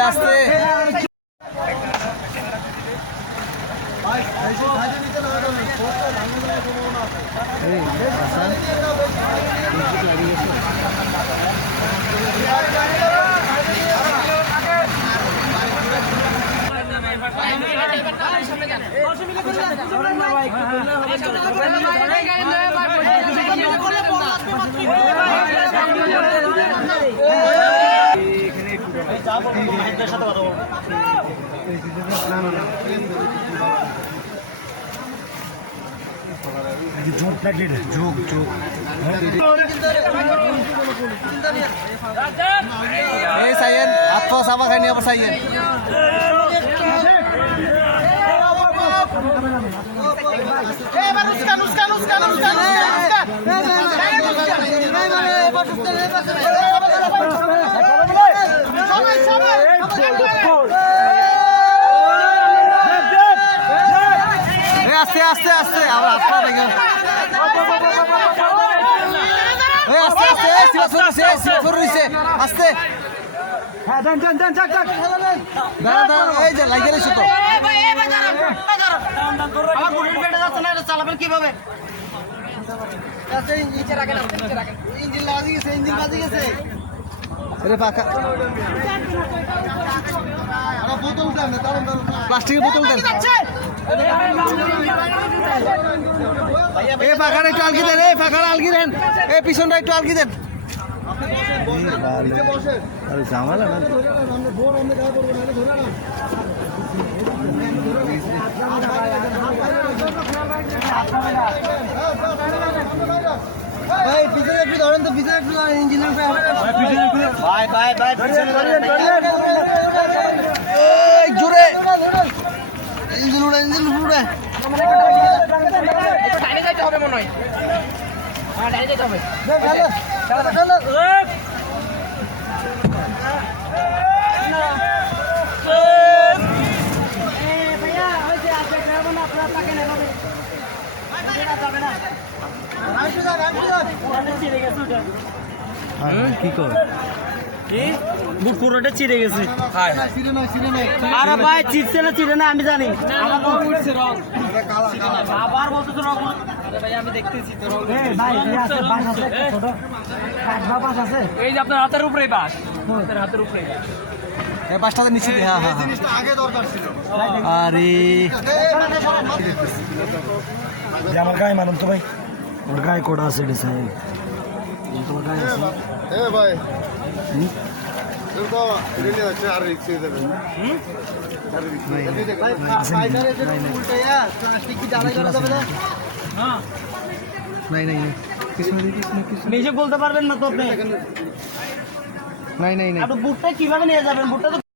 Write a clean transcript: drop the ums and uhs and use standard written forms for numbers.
আসতে joke plate joke joke ए सायन आपको sama kayak ini apa Sayen আস্তে আস্তে আস্তে আবার আপনা দেখো আস্তে আস্তে সিবা রইছে আস্তে হ্যাঁ দেন দেন দেন যাক যাক দাঁড়া এই যে লাগিয়ে রইছে তো ভাই এই বাজার আমার বুলেট বেটে যাচ্ছে না এটা চালাবেন কিভাবে আচ্ছা নিচে রাখেন নিচে রাখেন ইঞ্জিন লাগি গেছে ইঞ্জিন বাজি গেছে আরে পাকা আরে বোতল দেন দাঁড়ান দাঁড়ান প্লাস্টিকের বোতল দেন এ পাখার একটু আলগি দেন এই পাখার আলগি দেন এই পিছনটা একটু আলগি দেন আরে জামালা না ভাই পিছনে একটু ধরেন তো পিছনে একটু ইঞ্জিনের ভাই ভাই ভাই পিছনে ধরেন এই জোরে ইঞ্জিন উড়ে ডাইনে যাইতে হবে মনে হয় হ্যাঁ ডাইনে যাইতে হবে কি কর বুট পুরোটা চিড়ে গেছে আরে ভাই চিড়ছে না চিড়ে না আমি জানি আমার তো উঠছে রং আবার বলতে তো রং আরে ভাই আমি দেখতেছি তো রং ভাই কি আছে বাস আছে ছোট কাট বাস আছে এই যে আপনার হাতের উপরেই বাস আপনার হাতের উপরেই এই বাসটাতে নিচে হ্যাঁ হ্যাঁ জিনিসটা আগে দরকার ছিল আরে আমার গায়ে মানম তো ভাই ওর গায়ে কোডা আছে ডিজাইন তোমার গায়ে আছে এ ভাই তো রিলে আছে আর রিক্সে যাবে প্লাস্টিক কি ডালা করা যাবে না হ্যাঁ নাই নাই নাই কিছু নিজে বলতে পারবেন না তো আপনি নাই নাই নাই আপনি বুটটা কিভাবে নিয়ে যাবেন বুটটা